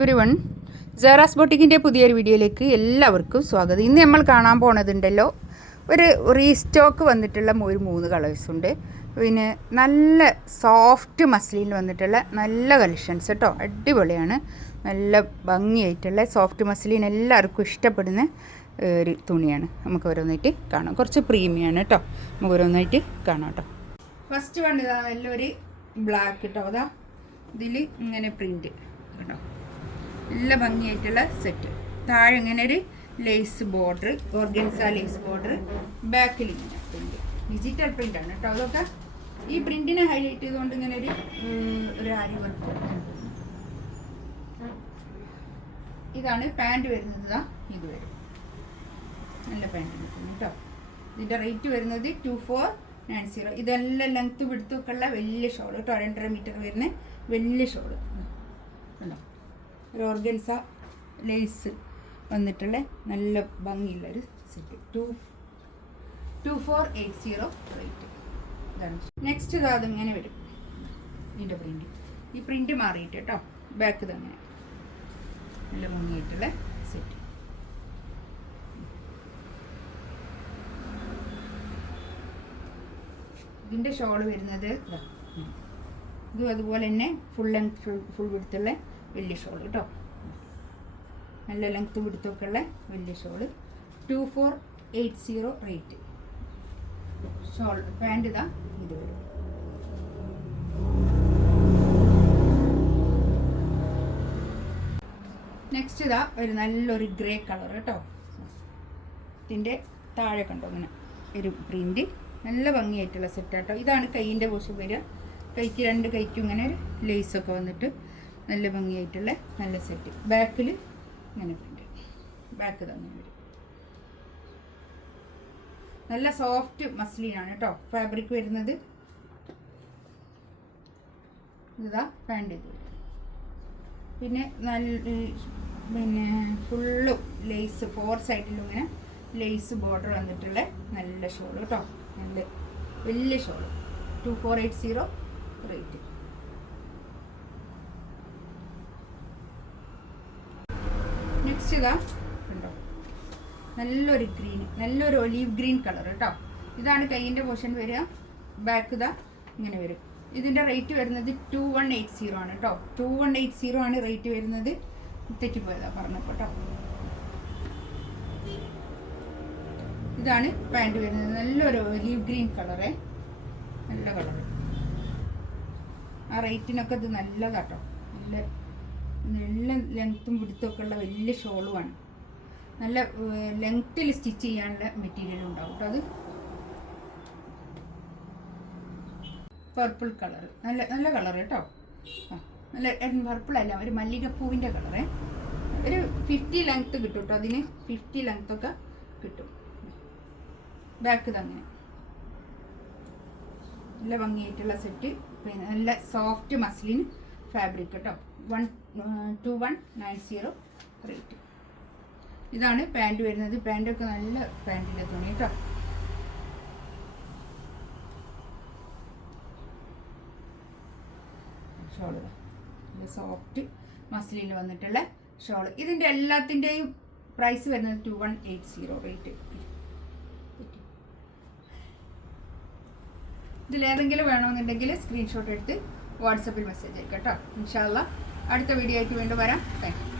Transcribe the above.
Everyone, Sara's ബൊട്ടിക്കിൻ്റെ പുതിയൊരു വീഡിയോയിലേക്ക് എല്ലാവർക്കും സ്വാഗതം. ഇന്ന് നമ്മൾ കാണാൻ പോണതുണ്ടല്ലോ, ഒരു റീസ്റ്റോക്ക് വന്നിട്ടുള്ള ഒരു 3 കളേഴ്സുണ്ട്. പിന്നെ നല്ല സോഫ്റ്റ് മസ്ലിനിൽ വന്നിട്ടുള്ള നല്ല കളക്ഷൻസ് കേട്ടോ. അടിപൊളിയാണ്, നല്ല ഭംഗിയായിട്ടുള്ള സോഫ്റ്റ് മസ്ലിൻ എല്ലാവർക്കും ഇഷ്ടപ്പെടുന്ന ഒരു തുണിയാണ്. നമുക്ക് ഓരോന്നായിട്ട് കാണാം. കുറച്ച് പ്രീമിയമാണ് കേട്ടോ. നമുക്ക് ഓരോന്നായിട്ട് കാണാം കേട്ടോ. ഫസ്റ്റ് വൺ ഇതാ, നല്ലൊരു ബ്ലാക്ക് കേട്ടോ. അതാ ഇതിൽ ഇങ്ങനെ പ്രിൻറ്റ് കേട്ടോ, നല്ല ഭംഗിയായിട്ടുള്ള സെറ്റ്. താഴെ ഇങ്ങനെ ഒരു lace border, organza lace border, ബാക്കിൽ ഇങ്ങനെ പ്രിന്റ്, ഡിജിറ്റൽ പ്രിന്റ് ആണ് കേട്ടോ. അതൊക്കെ ഈ പ്രിന്റിനെ ഹൈലൈറ്റ് ചെയ്തുകൊണ്ട് ഇങ്ങനെ ഒരു ആരി വർക്ക്. ഇതാണ് പാൻറ് വരുന്നത്. ഇത് വരും നല്ല പാൻറ് കിട്ടുന്നു കേട്ടോ. ഇതിൻ്റെ റേറ്റ് വരുന്നത് 2490. ഇതെല്ലാം ലെങ്ത്ത് പിടുത്തൊക്കെ ഉള്ള വലിയ ഷോള് കേട്ടോ. 2.5 മീറ്റർ വരുന്ന വലിയ ഷോള് കണ്ടോ. ഒരു ഓർഗൻസ ലേസ് വന്നിട്ടുള്ള നല്ല ഭംഗിയുള്ളൊരു സെറ്റ്. 2480 റേറ്റ്. ഇതാണ് നെക്സ്റ്റ്. ഇതാ അതിങ്ങനെ വരും ഇതിൻ്റെ പ്രിൻറ്റ്. ഈ പ്രിൻറ്റ് മാറിയിട്ട് കേട്ടോ. ബാക്ക് ഇതങ്ങനെ നല്ല ഭംഗിയായിട്ടുള്ള സെറ്റ്. ഇതിൻ്റെ ഷോള് വരുന്നത് ഇതും അതുപോലെ തന്നെ ഫുൾ ലെങ്ത് ഫുൾ വിടുത്തുള്ള വലിയ ഷോള് കേട്ടോ. നല്ല ലെങ്ത്ത് പിടുത്തൊക്കെ ഉള്ള വലിയ ഷോള്. 2480 റേറ്റ്. ഷോൾ പാൻറ് ഇതാ ഇത് വരും. നെക്സ്റ്റ് ഇതാ ഒരു നല്ലൊരു ഗ്രേ കളർ കേട്ടോ. ഇതിൻ്റെ താഴെ കണ്ടോ ഇങ്ങനെ ഒരു പ്രിൻറ്റ്, നല്ല ഭംഗിയായിട്ടുള്ള സെറ്റ് കേട്ടോ. ഇതാണ് കൈയിൻ്റെ പോഷൻ വരിക. കൈക്ക് 2 കൈക്കും ഇങ്ങനെ ഒരു ലേസൊക്കെ വന്നിട്ട് നല്ല ഭംഗിയായിട്ടുള്ള നല്ല സെറ്റ്. ബാക്കിൽ ഇങ്ങനെ പ്രിന്റ്, ബാക്ക് തന്നെ വരും. നല്ല സോഫ്റ്റ് മസ്ലിനാണ് കേട്ടോ ഫാബ്രിക് വരുന്നത്. ഇതാ പാൻറ് ഇത് വരും. പിന്നെ ഫുള്ള് ലേസ് 4 സൈഡിലും ഇങ്ങനെ ലേസ് ബോർഡർ വന്നിട്ടുള്ള നല്ല ഷോൾ കേട്ടോ. നല്ല വലിയ ഷോൾ. 2480 റേറ്റ്. നെക്സ്റ്റ് ഇതാ കണ്ടോ, നല്ലൊരു ഗ്രീൻ, നല്ലൊരു ഒലീവ് ഗ്രീൻ കളർ കേട്ടോ. ഇതാണ് കൈയിൻ്റെ പോർഷൻ വരിക. ബാക്ക് ഇതാ ഇങ്ങനെ വരും. ഇതിൻ്റെ റേറ്റ് വരുന്നത് 2180 ആണ് കേട്ടോ. 2180 ആണ് റേറ്റ് വരുന്നത്. തെറ്റിപ്പോയതാ പറഞ്ഞപ്പോൾ കേട്ടോ. ഇതാണ് പാൻറ് വരുന്നത്. നല്ലൊരു ഒലീവ് ഗ്രീൻ കളറേ, നല്ല കളർ. ആ റേറ്റിനൊക്കെ ഇത് നല്ലതാട്ടോ. നല്ല ലെങ്ത്തും പിടുത്തൊക്കെ ഉള്ള വലിയ ഷോളുമാണ്. നല്ല ലെങ്ത്തിൽ സ്റ്റിച്ച് ചെയ്യാനുള്ള മെറ്റീരിയൽ ഉണ്ടാവും കേട്ടോ. അത് പർപ്പിൾ കളർ, നല്ല കളർ കേട്ടോ. നല്ല പർപ്പിളല്ല, ഒരു മല്ലികപ്പൂവിൻ്റെ കളറേ. ഒരു 50 ലെങ്ത്ത് കിട്ടും കേട്ടോ. അതിന് 50 ലെങ്ത്തൊക്കെ കിട്ടും. ബാക്ക് തന്നെ നല്ല ഭംഗിയായിട്ടുള്ള സെറ്റ്. പിന്നെ നല്ല സോഫ്റ്റ് മസ്ലിൻ ഫാബ്രിക് കേട്ടോ. 2190 റേറ്റ്. ഇതാണ് പാൻറ് വരുന്നത്. പാൻറ്റൊക്കെ നല്ല പാൻറ്റിൻ്റെ തുണി കേട്ടോ. ഷോള് നല്ല സോഫ്റ്റ് മസ്ലിനിൽ വന്നിട്ടുള്ള ഷോള്. ഇതിൻ്റെ എല്ലാത്തിൻ്റെയും പ്രൈസ് വരുന്നത് 2180 റേറ്റ്. ഇതിലേതെങ്കിലും വേണമെന്നുണ്ടെങ്കിൽ സ്ക്രീൻഷോട്ട് എടുത്ത് വാട്സപ്പിൽ മെസ്സേജ് അയക്കാം കേട്ടോ. ഇൻഷാ അല്ലാഹ് അടുത്ത വീഡിയോ ആയിട്ട് വീണ്ടും വരാം. Thank you.